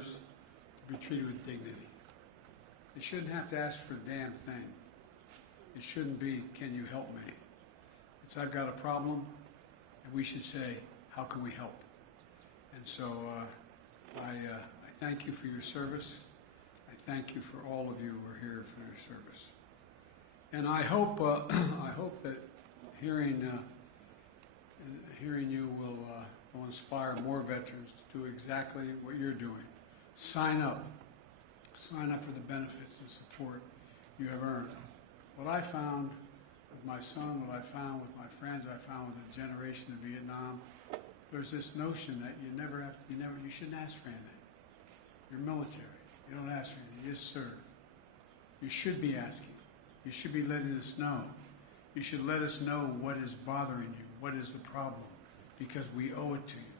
others to be treated with dignity. They shouldn't have to ask for a damn thing. It shouldn't be, can you help me? It's, I've got a problem, and we should say, how can we help? And so I thank you for your service. I thank you for all of you who are here for your service. And I hope that hearing you will inspire more veterans to do exactly what you're doing. Sign up. Sign up for the benefits and support you have earned. What I found with my son, what I found with my friends, I found with the generation of Vietnam, there's this notion that you shouldn't ask for anything. You're military. You don't ask for anything. You just serve. You should be asking. You should be letting us know. You should let us know what is bothering you, what is the problem, because we owe it to you.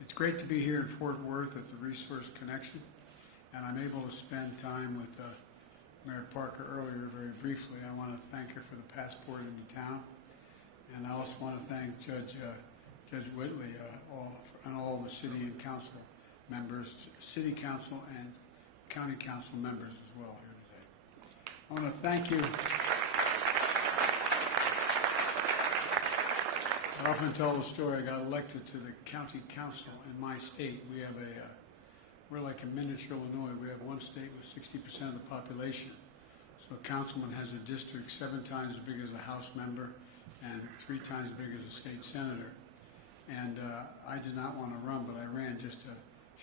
It's great to be here in Fort Worth at the Resource Connection, and I'm able to spend time with Mayor Parker earlier very briefly. I want to thank her for the passport into town, and I also want to thank Judge Whitley and all the city and council members, city council and county council members as well here today. I want to thank you. I often tell the story. I got elected to the county council in my state. We're like a miniature Illinois. We have one state with 60% of the population. So a councilman has a district 7 times as big as a House member and 3 times as big as a state senator. And I did not want to run, but I ran just to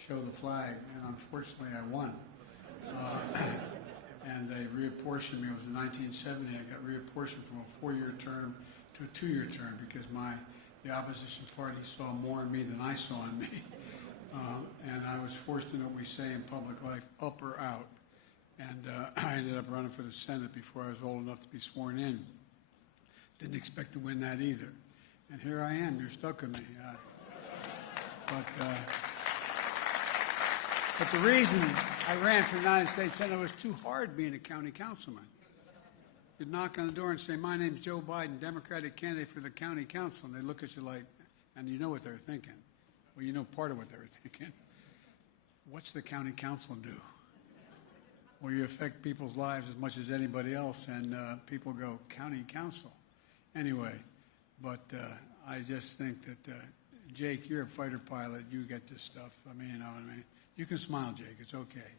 show the flag, and unfortunately I won. And they reapportioned me. It was in 1970. I got reapportioned from a 4-year term to a 2-year term because the opposition party saw more in me than I saw in me. And I was forced to know what we say in public life, up or out. And I ended up running for the Senate before I was old enough to be sworn in. Didn't expect to win that either. And here I am. You're stuck with me. But the reason I ran for the United States Senate was too hard being a county councilman. You'd knock on the door and say, my name's Joe Biden, Democratic candidate for the county council. And they look at you like, and you know what they're thinking. Well, you know part of what they were thinking. What's the county council do? Well, you affect people's lives as much as anybody else, and people go, county council. Anyway, but I just think that, Jake, you're a fighter pilot. You get this stuff. I mean, you know what I mean? You can smile, Jake. It's okay.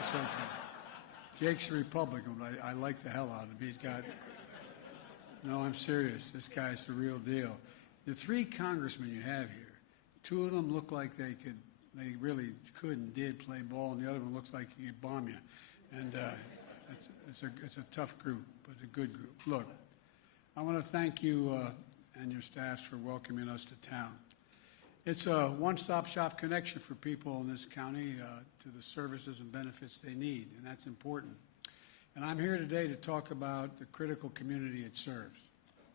It's okay. Jake's a Republican, but I like the hell out of him. He's got, no, I'm serious. This guy's the real deal. The 3 congressmen you have here, 2 of them look like they really could and did play ball, and the other one looks like he could bomb you. And it's a tough group, but a good group. Look, I want to thank you and your staffs for welcoming us to town. It's a one-stop shop connection for people in this county to the services and benefits they need, and that's important. And I'm here today to talk about the critical community it serves,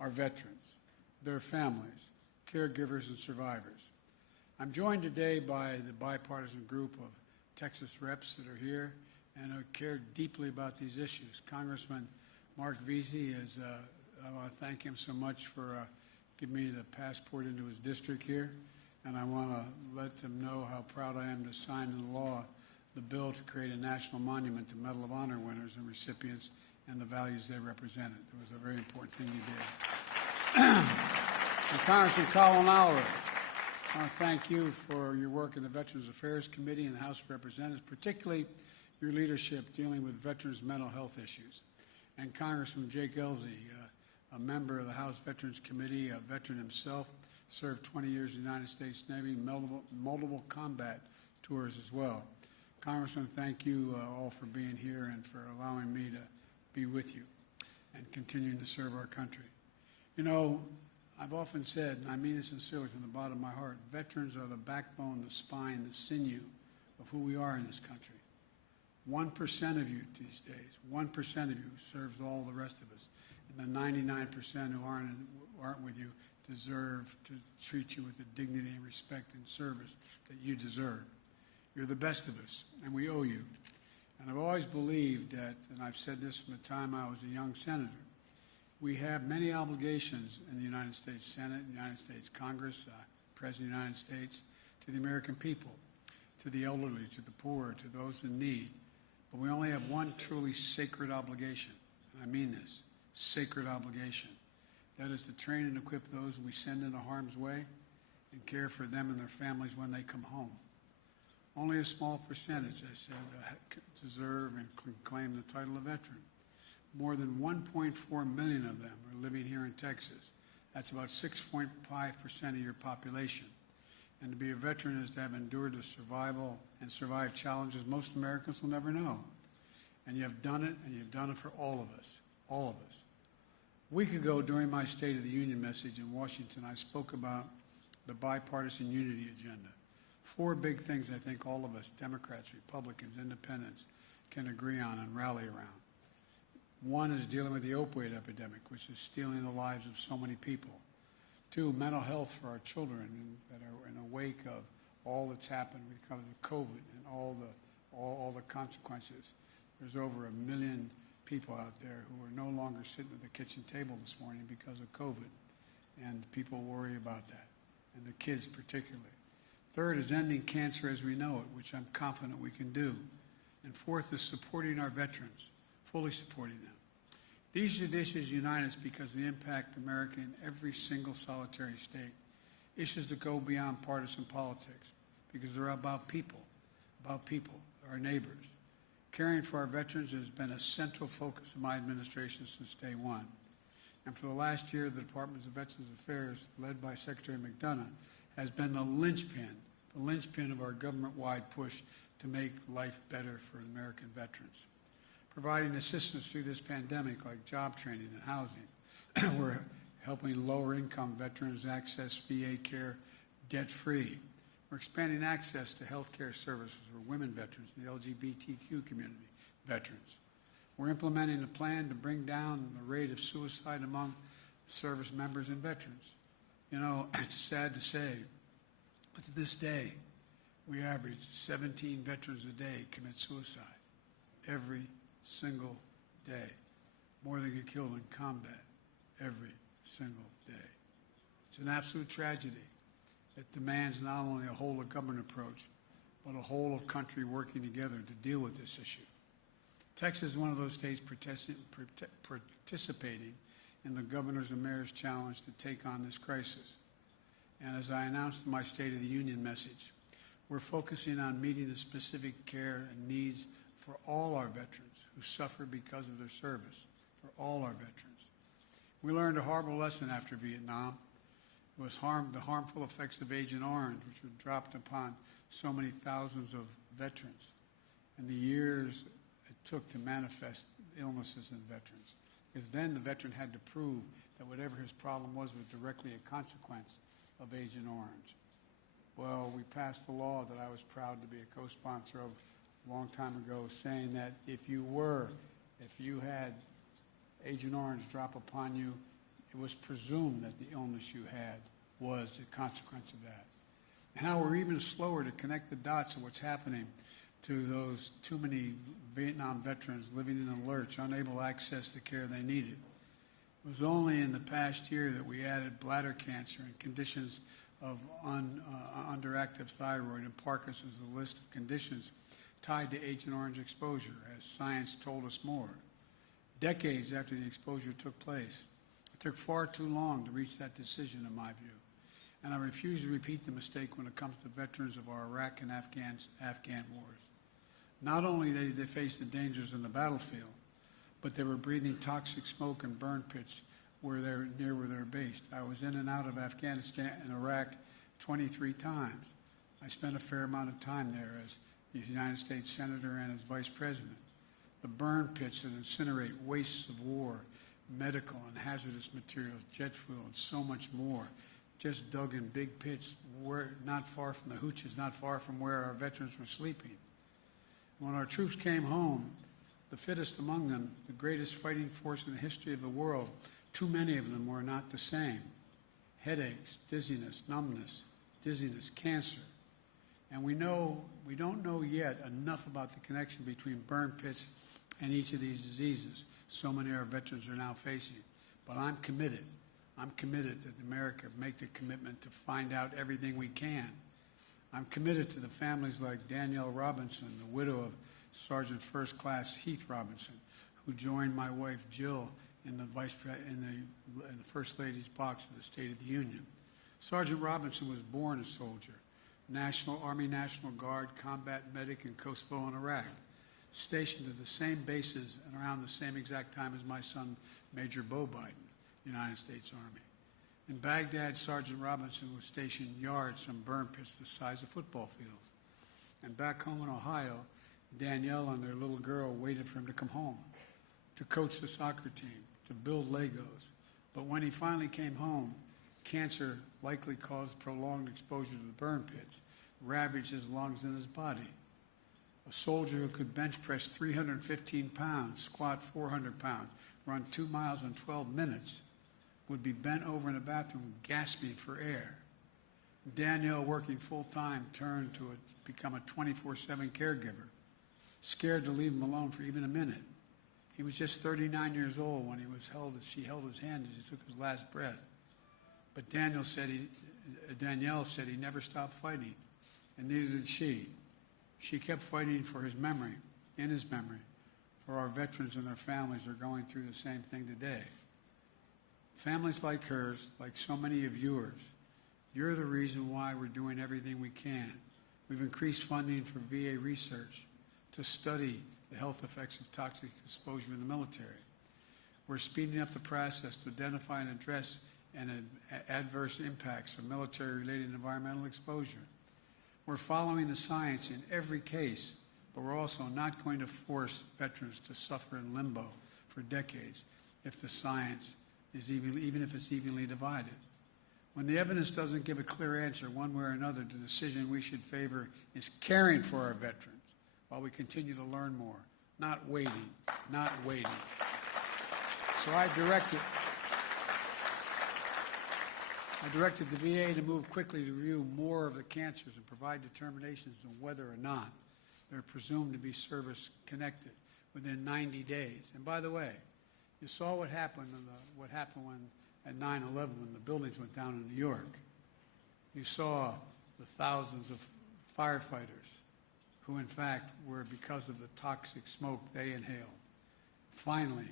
our veterans, their families, caregivers, and survivors. I'm joined today by the bipartisan group of Texas reps that are here and who care deeply about these issues. Congressman Mark Veazey, I want to thank him so much for giving me the passport into his district here. And I want to let them know how proud I am to sign into law the bill to create a national monument to Medal of Honor winners and recipients and the values they represented. It was a very important thing you did. And Congressman Colin Oliver, I want to thank you for your work in the Veterans Affairs Committee and the House of Representatives, particularly your leadership dealing with veterans' mental health issues. And Congressman Jake Ellzey, a member of the House Veterans Committee, a veteran himself, served 20 years in the United States Navy, multiple combat tours as well. Congressman, thank you all for being here and for allowing me to be with you and continuing to serve our country. You know, I've often said, and I mean it sincerely from the bottom of my heart, veterans are the backbone, the spine, the sinew of who we are in this country. 1% of you these days, 1% of you serves all the rest of us. And the 99% who aren't with you deserve to treat you with the dignity and respect and service that you deserve. You're the best of us, and we owe you. And I've always believed that, and I've said this from the time I was a young senator, we have many obligations in the United States Senate, the United States Congress, President of the United States, to the American people. to the elderly, to the poor, to those in need. But we only have one truly sacred obligation, and I mean this, sacred obligation. That is to train and equip those we send into harm's way and care for them and their families when they come home. Only a small percentage, I said, deserve and can claim the title of veteran. More than 1.4 million of them are living here in Texas. That's about 6.5% of your population. And to be a veteran is to have endured the survival and survived challenges most Americans will never know. And you have done it, and you've done it for all of us, all of us. A week ago, during my State of the Union message in Washington, I spoke about the bipartisan unity agenda. 4 big things I think all of us, Democrats, Republicans, Independents, can agree on and rally around. One is dealing with the opioid epidemic, which is stealing the lives of so many people. 2, mental health for our children that are in the wake of all that's happened because of COVID and all the consequences. There's over 1 million people out there who are no longer sitting at the kitchen table this morning because of COVID, and people worry about that, and the kids particularly. 3rd is ending cancer as we know it, which I'm confident we can do. And 4th is supporting our veterans, fully supporting them. These are the issues unite us because they impact America in every single solitary state. Issues that go beyond partisan politics because they're about people, our neighbors. Caring for our veterans has been a central focus of my administration since day one. And for the last year, the Department of Veterans Affairs, led by Secretary McDonough, has been the linchpin of our government-wide push to make life better for American veterans. Providing assistance through this pandemic like job training and housing. We're helping lower-income veterans access VA care debt-free. We're expanding access to health care services for women veterans and the LGBTQ community veterans. We're implementing a plan to bring down the rate of suicide among service members and veterans. You know, it's sad to say, but to this day, we average 17 veterans a day commit suicide every single day. More than get killed in combat every single day. It's an absolute tragedy that demands not only a whole of government approach, but a whole of country working together to deal with this issue. Texas is one of those states participating in the governor's and mayor's challenge to take on this crisis. And as I announced in my State of the Union message, we're focusing on meeting the specific care and needs for all our veterans who suffer because of their service, for all our veterans. We learned a horrible lesson after Vietnam. It was the harmful effects of Agent Orange, which were dropped upon so many thousands of veterans, and the years it took to manifest illnesses in veterans. Because then the veteran had to prove that whatever his problem was directly a consequence of Agent Orange. Well, we passed a law that I was proud to be a co-sponsor of a long time ago, saying that if you had Agent Orange drop upon you, it was presumed that the illness you had was the consequence of that. And how we're even slower to connect the dots of what's happening to those too many Vietnam veterans living in a lurch, unable to access the care they needed. It was only in the past year that we added bladder cancer and conditions of underactive thyroid and Parkinson's to the list of conditions tied to Agent Orange exposure, as science told us more. Decades after the exposure took place, it took far too long to reach that decision, in my view. And I refuse to repeat the mistake when it comes to veterans of our Iraq and Afghan wars. Not only did they face the dangers in the battlefield, but they were breathing toxic smoke and burn pits where they were based. I was in and out of Afghanistan and Iraq 23 times. I spent a fair amount of time there as the United States Senator and as Vice President. The burn pits that incinerate wastes of war, medical and hazardous materials, jet fuel, and so much more, just dug in big pits not far from the hooches, not far from where our veterans were sleeping. When our troops came home, the fittest among them, the greatest fighting force in the history of the world, too many of them were not the same. Headaches, dizziness, numbness, cancer. And we don't know yet enough about the connection between burn pits and each of these diseases so many of our veterans are now facing. But I'm committed that America make the commitment to find out everything we can. I'm committed to the families like Danielle Robinson, the widow of Sergeant First Class Heath Robinson, who joined my wife Jill in the First Lady's box of the State of the Union. Sergeant Robinson was born a soldier, Army National Guard, combat medic in Kosovo and Iraq, stationed at the same bases and around the same exact time as my son, Major Bo Biden, United States Army. In Baghdad, Sergeant Robinson was stationed yards from burn pits the size of football fields. And back home in Ohio, Danielle and their little girl waited for him to come home, to coach the soccer team, to build Legos. But when he finally came home, cancer likely caused prolonged exposure to the burn pits, ravaged his lungs and his body. A soldier who could bench press 315 pounds, squat 400 pounds, run 2 miles in 12 minutes, would be bent over in a bathroom gasping for air. Danielle, working full-time, turned to become a 24/7 caregiver, scared to leave him alone for even a minute. He was just 39 years old when she held his hand as he took his last breath. But Danielle said he never stopped fighting, and neither did she. She kept fighting for his memory, in his memory, for our veterans and their families are going through the same thing today. Families like hers, like so many of yours, you're the reason why we're doing everything we can. We've increased funding for VA research to study the health effects of toxic exposure in the military. We're speeding up the process to identify and address adverse impacts of military-related environmental exposure. We're following the science in every case, but we're also not going to force veterans to suffer in limbo for decades if the science is even if it's evenly divided. When the evidence doesn't give a clear answer one way or another, the decision we should favor is caring for our veterans while we continue to learn more, not waiting. So I directed the VA to move quickly to review more of the cancers and provide determinations on whether or not they're presumed to be service-connected within 90 days. And by the way, you saw what happened when at 9/11 when the buildings went down in New York. You saw the thousands of firefighters who, in fact, were because of the toxic smoke they inhaled. Finally,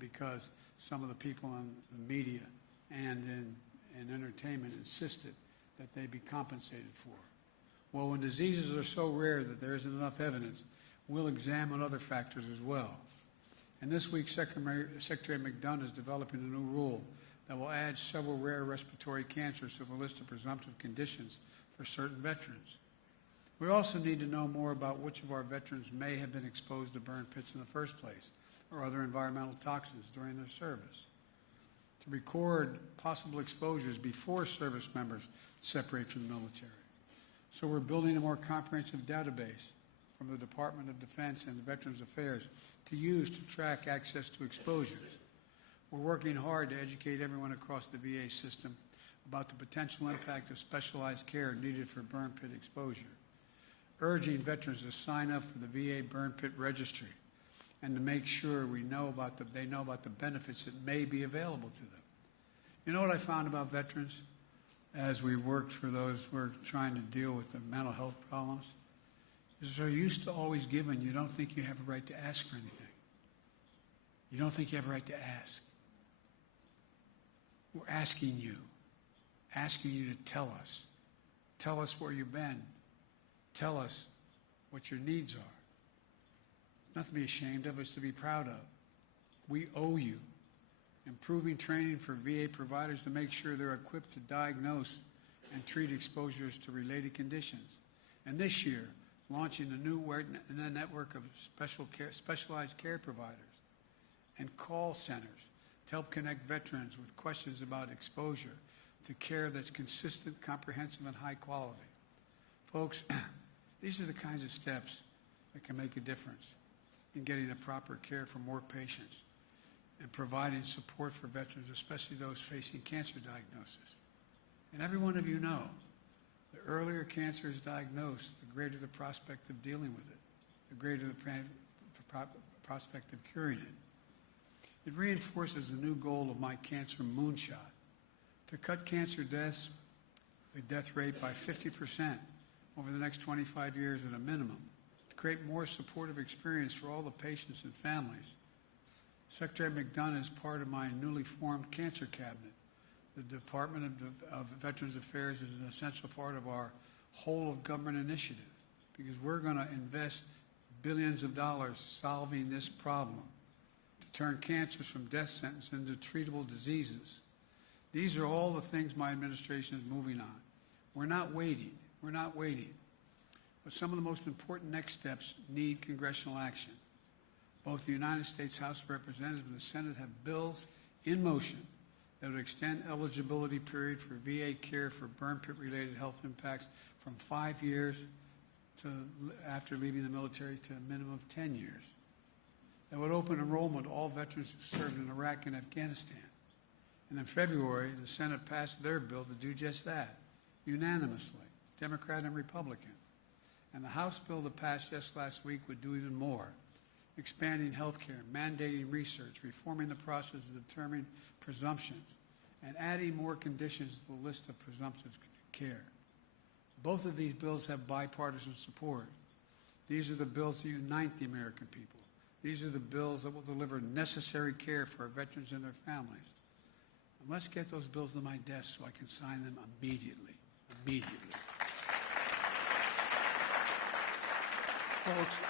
because some of the people in the media and in entertainment insisted that they be compensated for. Well, when diseases are so rare that there isn't enough evidence, we'll examine other factors as well. And this week, Secretary McDonough is developing a new rule that will add several rare respiratory cancers to the list of presumptive conditions for certain veterans. We also need to know more about which of our veterans may have been exposed to burn pits in the first place or other environmental toxins during their service. To record possible exposures before service members separate from the military. So we're building a more comprehensive database from the Department of Defense and the Veterans Affairs to use to track access to exposures. We're working hard to educate everyone across the VA system about the potential impact of specialized care needed for burn pit exposure, urging veterans to sign up for the VA Burn Pit Registry and to make sure they know about the benefits that may be available to them. You know what I found about veterans as we worked for those who are trying to deal with the mental health problems? Is they're used to always giving. You don't think you have a right to ask for anything. You don't think you have a right to ask. We're asking you to tell us. Tell us where you've been. Tell us what your needs are. Nothing to be ashamed of, it's to be proud of. We owe you. Improving training for VA providers to make sure they're equipped to diagnose and treat exposures to related conditions. And this year, launching a new network of specialized care providers and call centers to help connect veterans with questions about exposure to care that's consistent, comprehensive, and high quality. Folks, these are the kinds of steps that can make a difference in getting the proper care for more patients and providing support for veterans, especially those facing cancer diagnosis. And every one of you know, the earlier cancer is diagnosed, the greater the prospect of dealing with it, the greater the prospect of curing it. It reinforces the new goal of my cancer moonshot, to cut cancer deaths, the death rate by 50%, over the next 25 years at a minimum to create more supportive experience for all the patients and families. Secretary McDonough is part of my newly formed Cancer Cabinet. The Department of Veterans Affairs is an essential part of our whole of government initiative because we're going to invest billions of dollars solving this problem to turn cancers from death sentence into treatable diseases. These are all the things my administration is moving on. We're not waiting. We're not waiting. But some of the most important next steps need congressional action. Both the United States House of Representatives and the Senate have bills in motion that would extend eligibility period for VA care for burn pit-related health impacts from 5 years to after leaving the military to a minimum of 10 years. That would open enrollment to all veterans who served in Iraq and Afghanistan. And in February, the Senate passed their bill to do just that, unanimously, Democrat and Republican. And the House bill that passed just last week would do even more, expanding health care, mandating research, reforming the process of determining presumptions, and adding more conditions to the list of presumptive care. Both of these bills have bipartisan support. These are the bills that unite the American people. These are the bills that will deliver necessary care for our veterans and their families. And let's get those bills to my desk so I can sign them immediately. Immediately. Folks,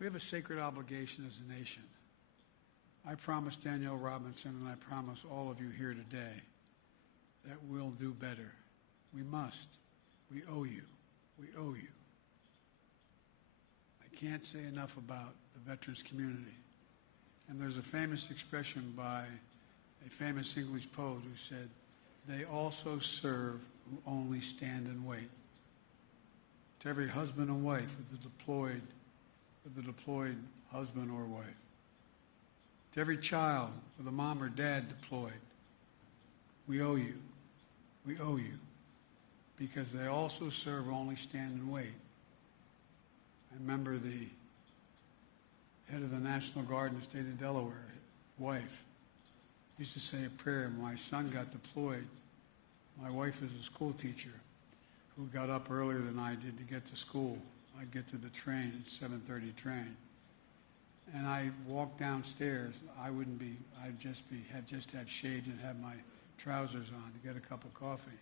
we have a sacred obligation as a nation. I promise Danielle Robinson and I promise all of you here today that we'll do better. We must. We owe you. We owe you. I can't say enough about the veterans community. And there's a famous expression by a famous English poet who said, "They also serve who only stand and wait." To every husband and wife with the deployed husband or wife. To every child with a mom or dad deployed, we owe you. We owe you. Because they also serve only stand and wait. I remember the head of the National Guard in the state of Delaware, wife, used to say a prayer. When my son got deployed, my wife was a school teacher who got up earlier than I did to get to school. I'd get to the train at 7:30 train. And I walked downstairs. I'd just had shaved and had my trousers on to get a cup of coffee.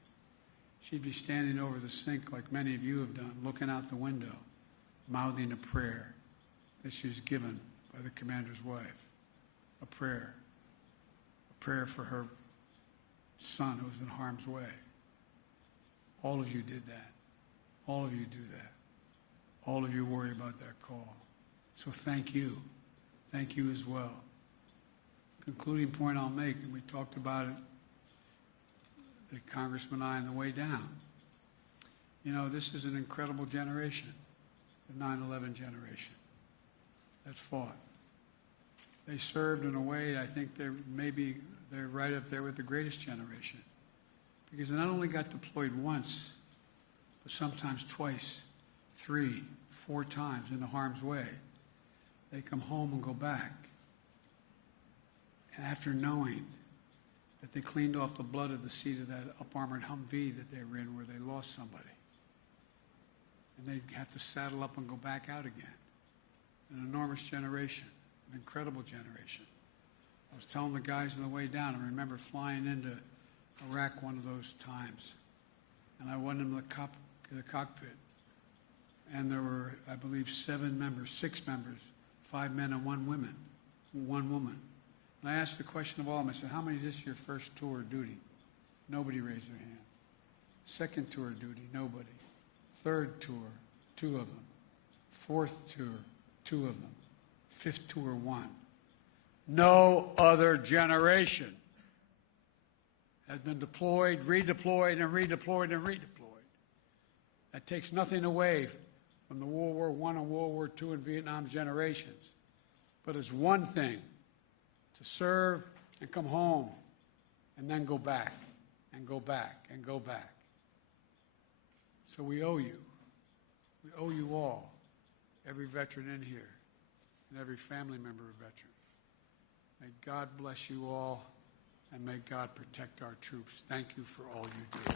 She'd be standing over the sink like many of you have done, looking out the window, mouthing a prayer that she was given by the commander's wife. A prayer for her son who was in harm's way. All of you did that. All of you do that. All of you worry about that call. So thank you. Thank you as well. Concluding point I'll make, and we talked about it, the Congressman and I on the way down. You know, this is an incredible generation, the 9/11 generation that fought. They served in a way I think they're right up there with the greatest generation. Because they not only got deployed once, but sometimes twice, 3, 4 times into harm's way. They come home and go back. And after knowing that they cleaned off the blood of the seat of that up-armored Humvee that they were in where they lost somebody. And they have to saddle up and go back out again. An enormous generation, an incredible generation. I was telling the guys on the way down, I remember flying into Iraq one of those times. And I went into the cockpit. And there were, I believe, 6 members, 5 men and 1 woman. And I asked the question of all of them. I said, how many is this your first tour of duty? Nobody raised their hand. Second tour of duty, nobody. Third tour, 2 of them. Fourth tour, 2 of them. Fifth tour, 1. No other generation has been deployed, redeployed, and redeployed, and redeployed. That takes nothing away from the World War I and World War II and Vietnam generations. But it's one thing to serve and come home and then go back and go back and go back. So we owe you. We owe you all, every veteran in here and every family member of veterans. May God bless you all, and may God protect our troops. Thank you for all you do.